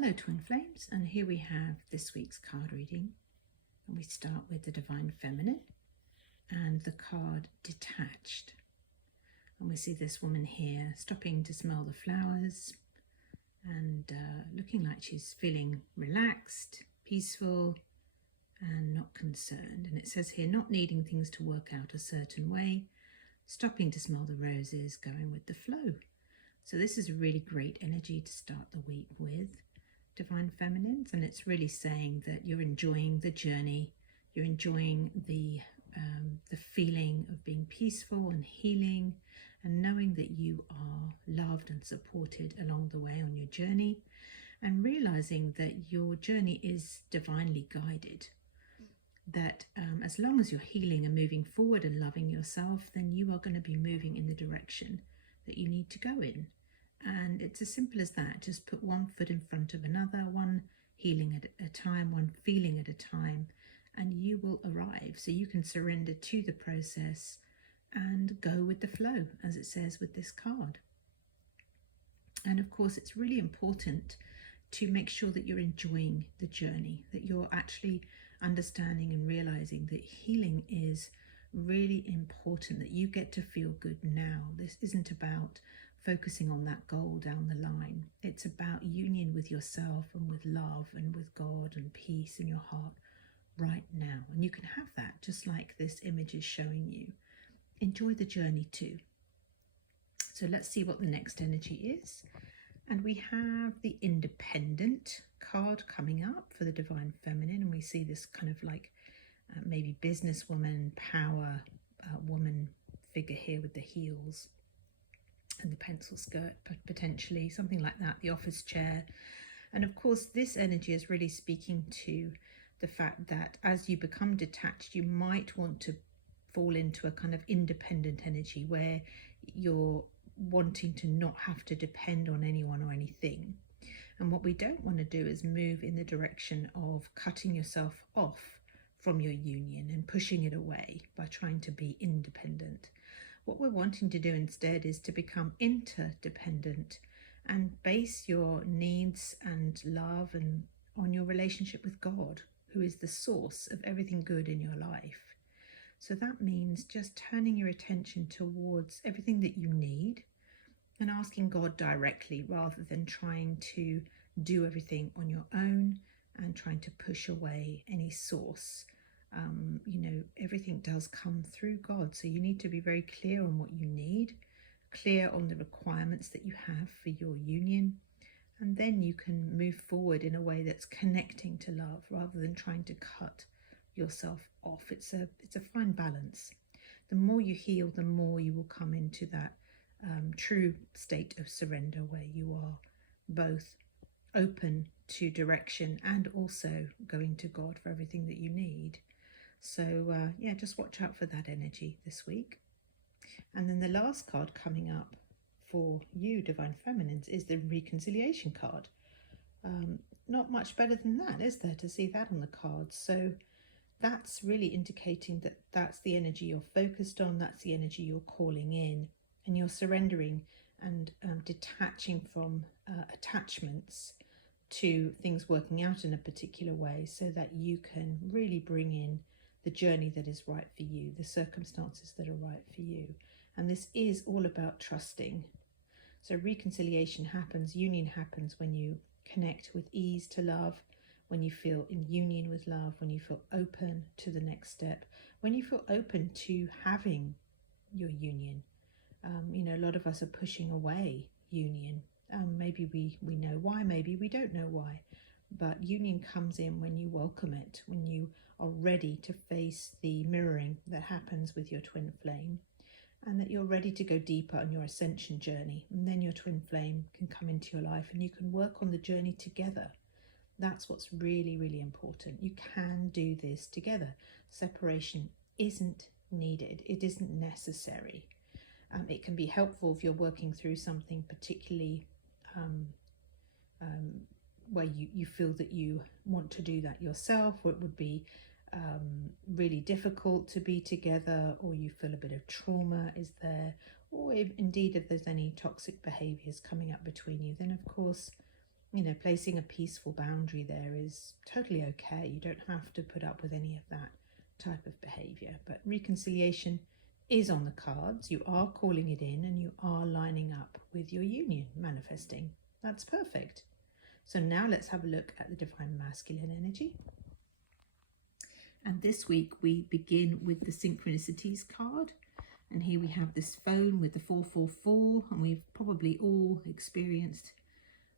Hello Twin Flames, and here we have this week's card reading, and we start with the Divine Feminine and the card Detached. And we see this woman here stopping to smell the flowers and looking like she's feeling relaxed, peaceful and not concerned. And it says here, not needing things to work out a certain way, stopping to smell the roses, going with the flow. So this is a really great energy to start the week with, Divine Feminines, and it's really saying that you're enjoying the journey, you're enjoying the feeling of being peaceful and healing, and knowing that you are loved and supported along the way on your journey, and realizing that your journey is divinely guided. That as long as you're healing and moving forward and loving yourself, then you are going to be moving in the direction that you need to go in. And it's as simple as that. Just put one foot in front of another, one healing at a time, one feeling at a time, and you will arrive. So you can surrender to the process and go with the flow, as it says with this card. And of course, it's really important to make sure that you're enjoying the journey, that you're actually understanding and realizing that healing is really important, that you get to feel good now. This isn't about focusing on that goal down the line. It's about union with yourself and with love and with God and peace in your heart right now. And you can have that just like this image is showing you. Enjoy the journey too. So let's see what the next energy is. And we have the Independent card coming up for the Divine Feminine. And we see this kind of like maybe businesswoman, power woman figure here with the heels and the pencil skirt, potentially something like that, the office chair. And of course, this energy is really speaking to the fact that as you become detached, you might want to fall into a kind of independent energy where you're wanting to not have to depend on anyone or anything. And what we don't want to do is move in the direction of cutting yourself off from your union and pushing it away by trying to be independent. What we're wanting to do instead is to become interdependent and base your needs and love and on your relationship with God, who is the source of everything good in your life. So that means just turning your attention towards everything that you need and asking God directly, rather than trying to do everything on your own and trying to push away any source. Everything does come through God. So you need to be very clear on what you need, clear on the requirements that you have for your union, and then you can move forward in a way that's connecting to love rather than trying to cut yourself off. It's a fine balance. The more you heal, the more you will come into that true state of surrender, where you are both open to direction and also going to God for everything that you need. So just watch out for that energy this week. And then the last card coming up for you, Divine Feminines, is the Reconciliation card. Not much better than that, is there, to see that on the card? So that's really indicating that that's the energy you're focused on, that's the energy you're calling in, and you're surrendering and detaching from attachments to things working out in a particular way, so that you can really bring in the journey that is right for you, the circumstances that are right for you. And this is all about trusting. So reconciliation happens, union happens when you connect with ease to love, when you feel in union with love, when you feel open to the next step, when you feel open to having your union. A lot of us are pushing away union. Maybe we know why, maybe we don't know why. But union comes in when you welcome it, when you are ready to face the mirroring that happens with your twin flame, and that you're ready to go deeper on your ascension journey. And then your twin flame can come into your life and you can work on the journey together. That's what's really, really important. You can do this together. Separation isn't needed. It isn't necessary. It can be helpful if you're working through something particularly where you feel that you want to do that yourself, or it would be really difficult to be together, or you feel a bit of trauma is there, or indeed if there's any toxic behaviors coming up between you, then of course you know, placing a peaceful boundary there is totally okay. You don't have to put up with any of that type of behavior. But reconciliation is on the cards. You are calling it in and you are lining up with your union manifesting. That's perfect. So now let's have a look at the divine masculine energy. And this week we begin with the Synchronicities card. And here we have this phone with the 444, and we've probably all experienced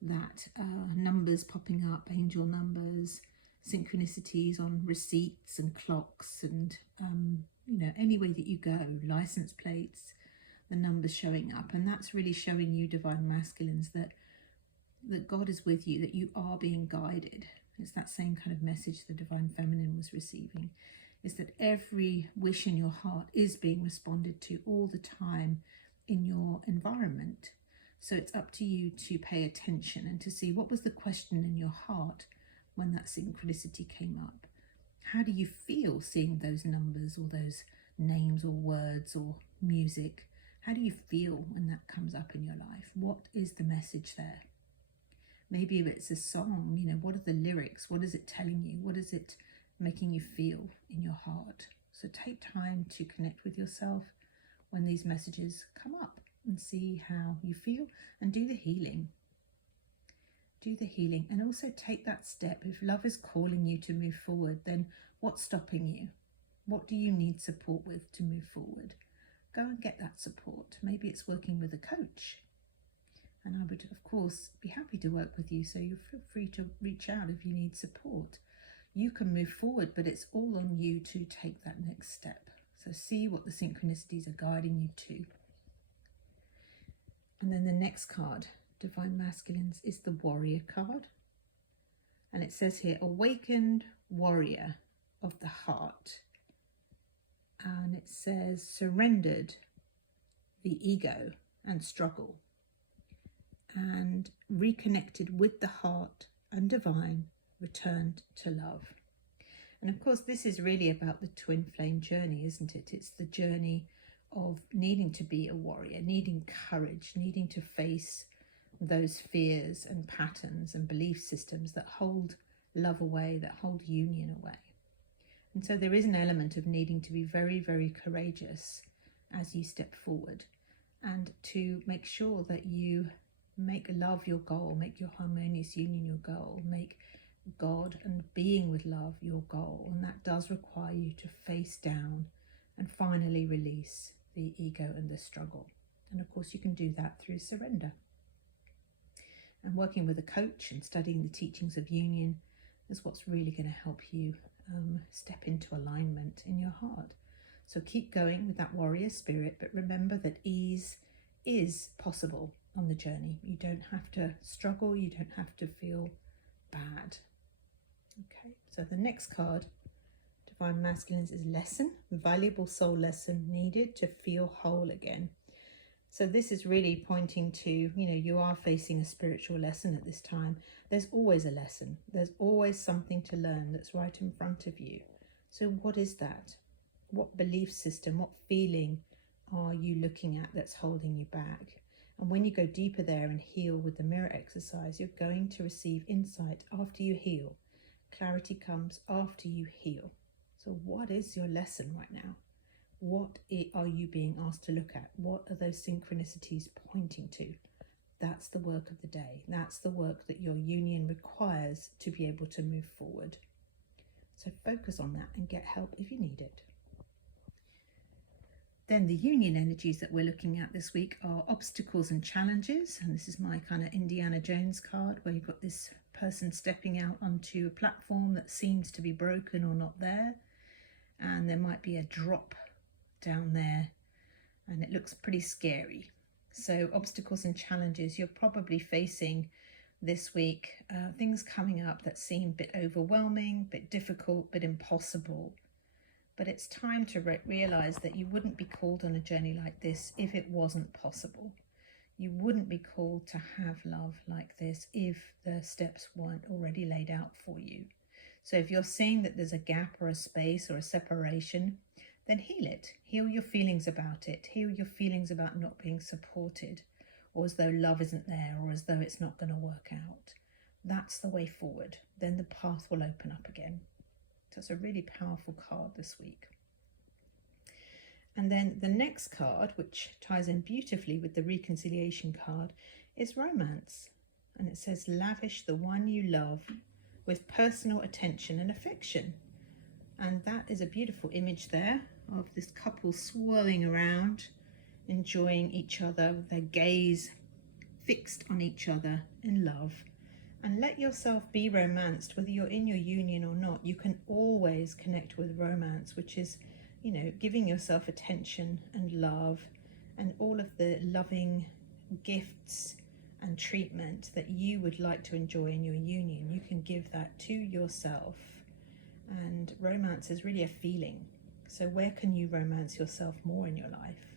that, numbers popping up, angel numbers, synchronicities on receipts and clocks, and you know, any way that you go, license plates, the numbers showing up. And that's really showing you, divine masculines, that God is with you, that you are being guided. It's that same kind of message the divine feminine was receiving, is that every wish in your heart is being responded to all the time in your environment. So it's up to you to pay attention and to see what was the question in your heart when that synchronicity came up. How do you feel seeing those numbers or those names or words or music? How do you feel when that comes up in your life? What is the message there? Maybe it's a song, you know, what are the lyrics? What is it telling you? What is it making you feel in your heart? So take time to connect with yourself when these messages come up and see how you feel, and do the healing. Do the healing, and also take that step. If love is calling you to move forward, then what's stopping you? What do you need support with to move forward? Go and get that support. Maybe it's working with a coach. And I would, of course, be happy to work with you, so you feel free to reach out if you need support. You can move forward, but it's all on you to take that next step. So see what the synchronicities are guiding you to. And then the next card, divine masculines, is the warrior card. And it says here, awakened warrior of the heart. And it says, surrendered the ego and struggle, and reconnected with the heart and divine, returned to love. And of course, this is really about the twin flame journey, isn't it? It's the journey of needing to be a warrior, needing courage, needing to face those fears and patterns and belief systems that hold love away, that hold union away. And so there is an element of needing to be very, very courageous as you step forward, and to make sure that you make love your goal, make your harmonious union your goal, make God and being with love your goal. And that does require you to face down and finally release the ego and the struggle. And of course, you can do that through surrender. And working with a coach and studying the teachings of union is what's really going to help you step into alignment in your heart. So keep going with that warrior spirit, but remember that ease is possible on the journey. You don't have to struggle, you don't have to feel bad. Okay, so the next card, divine masculines, is lesson, valuable soul lesson needed to feel whole again. So this is really pointing to, you know, you are facing a spiritual lesson at this time. There's always a lesson. There's always something to learn that's right in front of you. So what is that? What belief system, what feeling are you looking at that's holding you back? And when you go deeper there and heal with the mirror exercise, you're going to receive insight after you heal. Clarity comes after you heal. So what is your lesson right now? What are you being asked to look at? What are those synchronicities pointing to? That's the work of the day. That's the work that your union requires to be able to move forward. So focus on that and get help if you need it. Then the union energies that we're looking at this week are obstacles and challenges. And this is my kind of Indiana Jones card, where you've got this person stepping out onto a platform that seems to be broken or not there. And there might be a drop down there and it looks pretty scary. So obstacles and challenges, you're probably facing this week, things coming up that seem a bit overwhelming, a bit difficult, a bit impossible. But it's time to realize that you wouldn't be called on a journey like this if it wasn't possible. You wouldn't be called to have love like this if the steps weren't already laid out for you. So if you're seeing that there's a gap or a space or a separation, then heal it. Heal your feelings about it. Heal your feelings about not being supported, or as though love isn't there, or as though it's not going to work out. that's the way forward. Then the path will open up again. So it's a really powerful card this week. And then the next card, which ties in beautifully with the reconciliation card, is romance. And it says, lavish the one you love with personal attention and affection. And that is a beautiful image there of this couple swirling around, enjoying each other with their gaze fixed on each other in love. And let yourself be romanced, whether you're in your union or not. You can always connect with romance, which is, you know, giving yourself attention and love and all of the loving gifts and treatment that you would like to enjoy in your union. You can give that to yourself. And romance is really a feeling. So where can you romance yourself more in your life?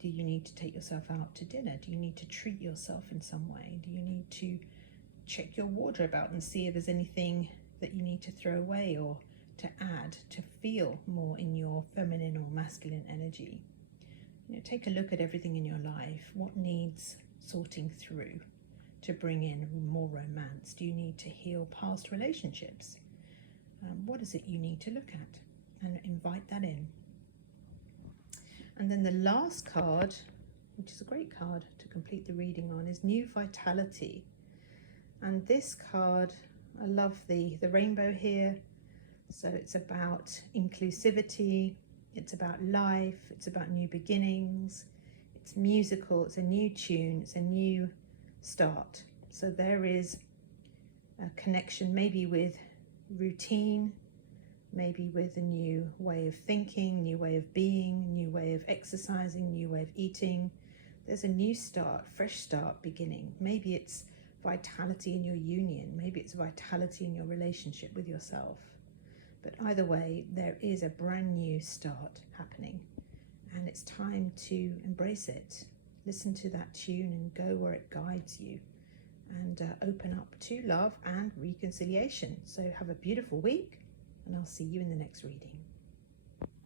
Do you need to take yourself out to dinner? Do you need to treat yourself in some way? Do you need to check your wardrobe out and see if there's anything that you need to throw away or to add to feel more in your feminine or masculine energy? You know, take a look at everything in your life. What needs sorting through to bring in more romance? Do you need to heal past relationships? What is it you need to look at? And invite that in. And then the last card, which is a great card to complete the reading on, is New Vitality. And this card, I love the rainbow here. So it's about inclusivity, it's about life, it's about new beginnings, it's musical, it's a new tune, it's a new start. So there is a connection maybe with routine, maybe with a new way of thinking, new way of being, new way of exercising, new way of eating. There's a new start, fresh start beginning. Maybe it's vitality in your union, maybe it's vitality in your relationship with yourself. But either way, there is a brand new start happening, and it's time to embrace it. Listen to that tune and go where it guides you, and open up to love and reconciliation. So have a beautiful week, and I'll see you in the next reading.